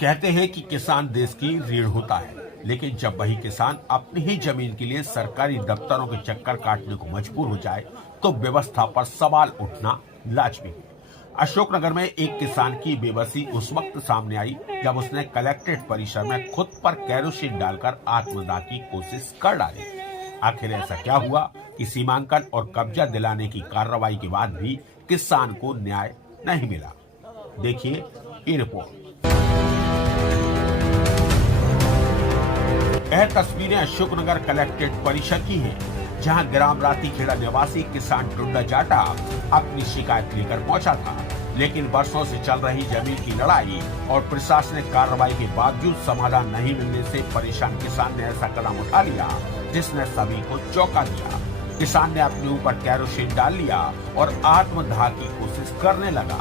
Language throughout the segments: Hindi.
कहते हैं कि किसान देश की रीढ़ होता है, लेकिन जब वही किसान अपनी ही जमीन के लिए सरकारी दफ्तरों के चक्कर काटने को मजबूर हो जाए तो व्यवस्था पर सवाल उठना लाजमी है। अशोकनगर में एक किसान की बेबसी उस वक्त सामने आई जब उसने कलेक्ट्रेट परिसर में खुद पर केरोसिन डालकर आत्मदाह की कोशिश कर डाली। आखिर ऐसा क्या हुआ कि सीमांकन और कब्जा दिलाने की कार्रवाई के बाद भी किसान को न्याय नहीं मिला? देखिए ये रिपोर्ट। यह तस्वीरें अशोकनगर कलेक्ट्रेट परिसर की हैं, जहां ग्राम रातीखेड़ा निवासी किसान टुंडा जाटा अपनी शिकायत लेकर पहुंचा था, लेकिन वर्षों से चल रही जमीन की लड़ाई और प्रशासनिक कार्रवाई के बावजूद समाधान नहीं मिलने से परेशान किसान ने ऐसा कदम उठा लिया जिसने सभी को चौंका दिया। किसान ने अपने ऊपर केरोसिन डाल लिया और आत्मदाह की कोशिश करने लगा।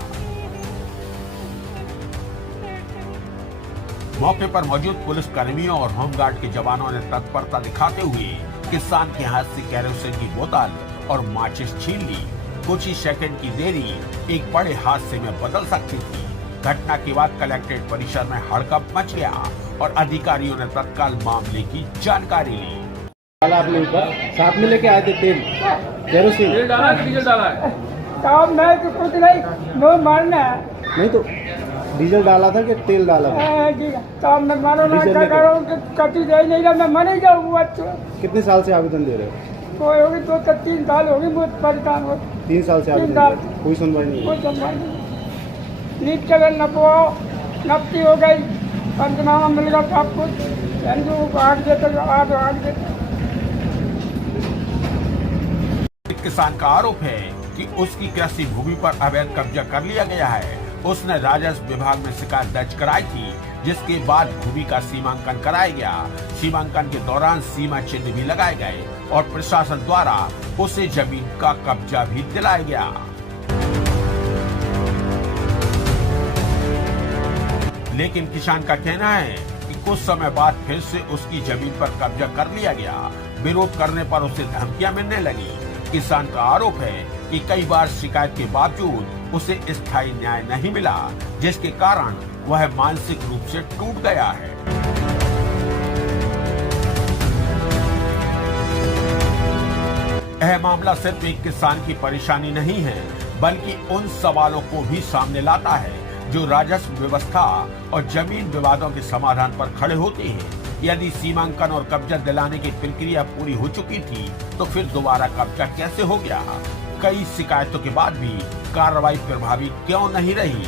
मौके पर मौजूद पुलिस कर्मियों और होमगार्ड के जवानों ने तत्परता दिखाते हुए किसान के हाथ से केरोसिन की बोतल और माचिस छीन ली। कुछ ही सेकंड की देरी एक बड़े हादसे में बदल सकती थी। घटना के बाद कलेक्ट्रेट परिसर में हड़कंप मच गया और अधिकारियों ने तत्काल मामले की जानकारी ली। आपने ऊपर साथ में लेके आए थे तेल, केरोसिन तेल डाला है, डीजल डाला है? साहब मैं तो कुछ नहीं, नो मारना है। नहीं तो डीजल डाला था कि तेल डाला था? साहब मैं मारो ना, क्या करो कि कटी जाए नहीं ना, मैं मर ही जाऊँ। कितने साल से आवेदन दे रहे हो? कोई होगी 2-3 साल होगी, बहुत परेशान हो। 3 साल से आवेदन दे रहे हो? कोई सुनवाई नहीं? कोई सुनवाई नहीं। नीट के बेल नपवाओ, नपती हो गई, पंचनामा मिल गया सब कुछ, आग देते। किसान का आरोप है कि उसकी कृषि भूमि पर अवैध कब्जा कर लिया गया है। उसने राजस्व विभाग में शिकायत दर्ज कराई थी, जिसके बाद भूमि का सीमांकन कराया गया। सीमांकन के दौरान सीमा चिन्ह भी लगाए गए और प्रशासन द्वारा उसे जमीन का कब्जा भी दिलाया गया। लेकिन किसान का कहना है कि कुछ समय बाद फिर से उसकी जमीन पर कब्जा कर लिया गया। विरोध करने पर उसे धमकियां मिलने लगी। किसान का आरोप है कि कई बार शिकायत के बावजूद उसे स्थायी न्याय नहीं मिला, जिसके कारण वह मानसिक रूप से टूट गया है। यह मामला सिर्फ एक किसान की परेशानी नहीं है, बल्कि उन सवालों को भी सामने लाता है जो राजस्व व्यवस्था और जमीन विवादों के समाधान पर खड़े होते हैं। यदि सीमांकन और कब्जा दिलाने की प्रक्रिया पूरी हो चुकी थी, तो फिर दोबारा कब्जा कैसे हो गया? कई शिकायतों के बाद भी कार्रवाई प्रभावी क्यों नहीं रही?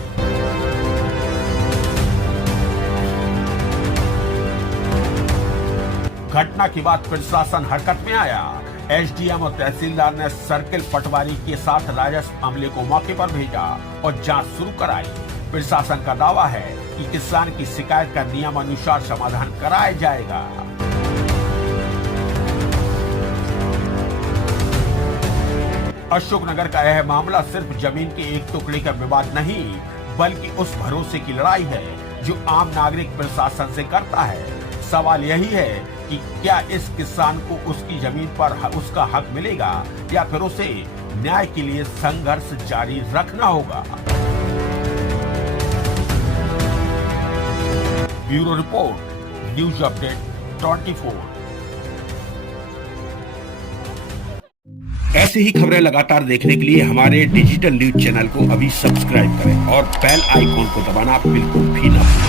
घटना के बाद प्रशासन हरकत में आया। एसडीएम और तहसीलदार ने सर्किल पटवारी के साथ राजस्व अमले को मौके पर भेजा और जांच शुरू कराई। प्रशासन का दावा है कि किसान की शिकायत का नियमानुसार समाधान कराया जाएगा। अशोकनगर का यह मामला सिर्फ जमीन के एक टुकड़े का विवाद नहीं, बल्कि उस भरोसे की लड़ाई है जो आम नागरिक प्रशासन से करता है। सवाल यही है कि क्या इस किसान को उसकी जमीन पर उसका हक मिलेगा या फिर उसे न्याय के लिए संघर्ष जारी रखना होगा। Bureau report, news update 24। ऐसे ही खबरें लगातार देखने के लिए हमारे डिजिटल न्यूज चैनल को अभी सब्सक्राइब करें और बेल आइकॉन को दबाना बिल्कुल भी ना भूलें।